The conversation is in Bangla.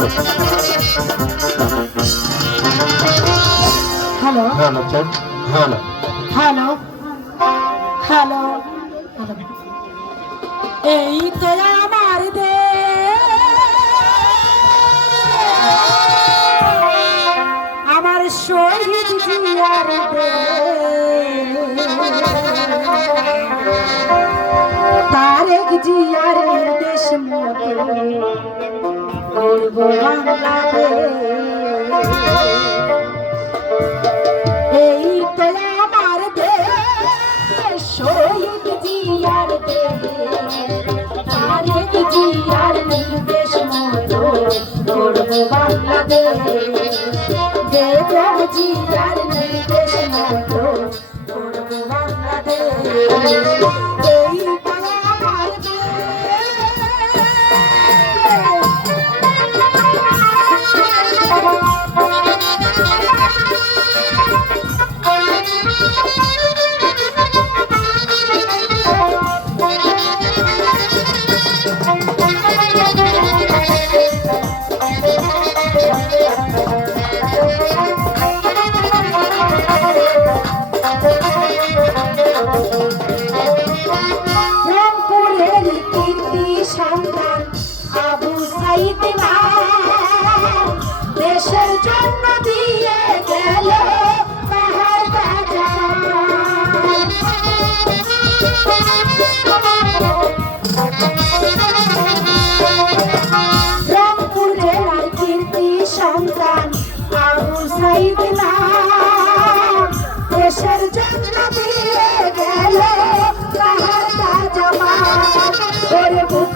Hello hello hello check hello hello hello এই তো আমার আমার শহীদ জিয়ার তারেক জিয়ার নির্দেশ মতো করব বাংলাদেশ। এই তো আমার দেশ শহীদ জিয়ার দেশ তারেক জিয়ার নির্দেশ মতো করব বাংলাদেশ। বেগম জিয়ার নির্দেশ মতো করব বাংলাদেশ। এই তো আমার রংপুরের কীর্তি সন্তান আবু সাইদ নাম দেশের জন্য দিয়ে গেল পাহাড় বাজার। রংপুরের কীর্তি সন্তান আবু সাইদ নাম দেশের জন্য দিয়ে গেল পাহাড় বাজার। ওরে বুক